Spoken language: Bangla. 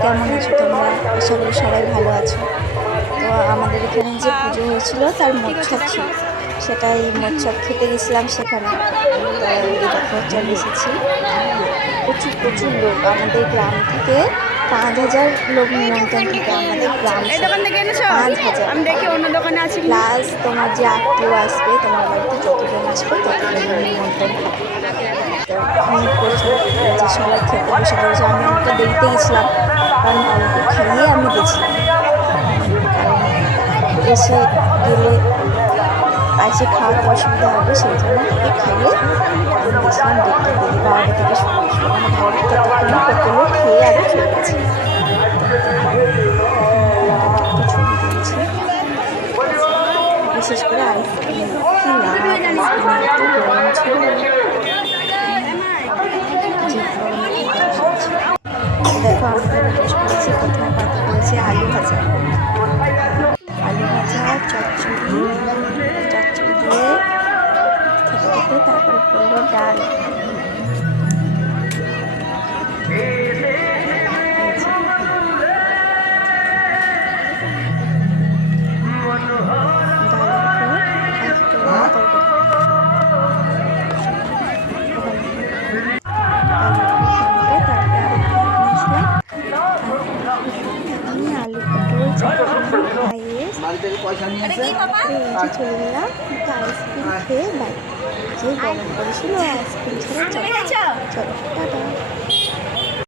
কেমন আছো তোমরা? আশা করি সবাই ভালো আছো। তো আমাদের এখানে যে পুজো হয়েছিল তার মোচ্ছব ছিল, সেটাই মোচ্ছব খেতে গেছিলাম সেখানে। তো এই দেখো চলে এসেছি। প্রচুর প্রচুর লোক, আমাদের গ্রাম থেকে 5,000 লোক নিমন্ত্রণ থাকে আমাদের গ্রাম। 5,000 আমি দেখি অন্য দোকানে আছি প্লাস তোমার যে আত্মীয় আসবে, তোমার বাড়িতে যতজন আসবে ততজনের নিমন্ত্রণ থাকে। প্রচুর যে সবাই খেতে বসে পড়েছে। আমি অনেকটা দেরিতে গেছিলাম, কারণ বাবুকে খাইয়ে আমি গেছিলাম। কারণ এসে গেলে এসে খাওয়াতে অসুবিধা হবে, সেই জন্য তাকে খাইয়ে আমি গেছিলাম। দেড়টা বেজে 12টা থেকে শুরু হয়েছিল, মানে ভাবি ততক্ষণে কত লোক খেয়ে আরও চলে গেছে। একটু ছবি তুলছি। বিশেষ করে আইসক্রিম, কি লাভ আইসক্রিম, এত গরম ছিল। দেখো আমাদের বসে পড়েছি, প্রথমে পাতা করেছি আলু ভাজা, চচ্চড়ি দিয়ে খেতে খেতে তারপরে করলো ডাল। আলু পটল চটচড়ি খাইয়ে চলে গেলাম। আইসক্রিম খেয়ে বাড়ি, যে গরম পড়েছিল আইসক্রিম ছাড়া চলো টাটা।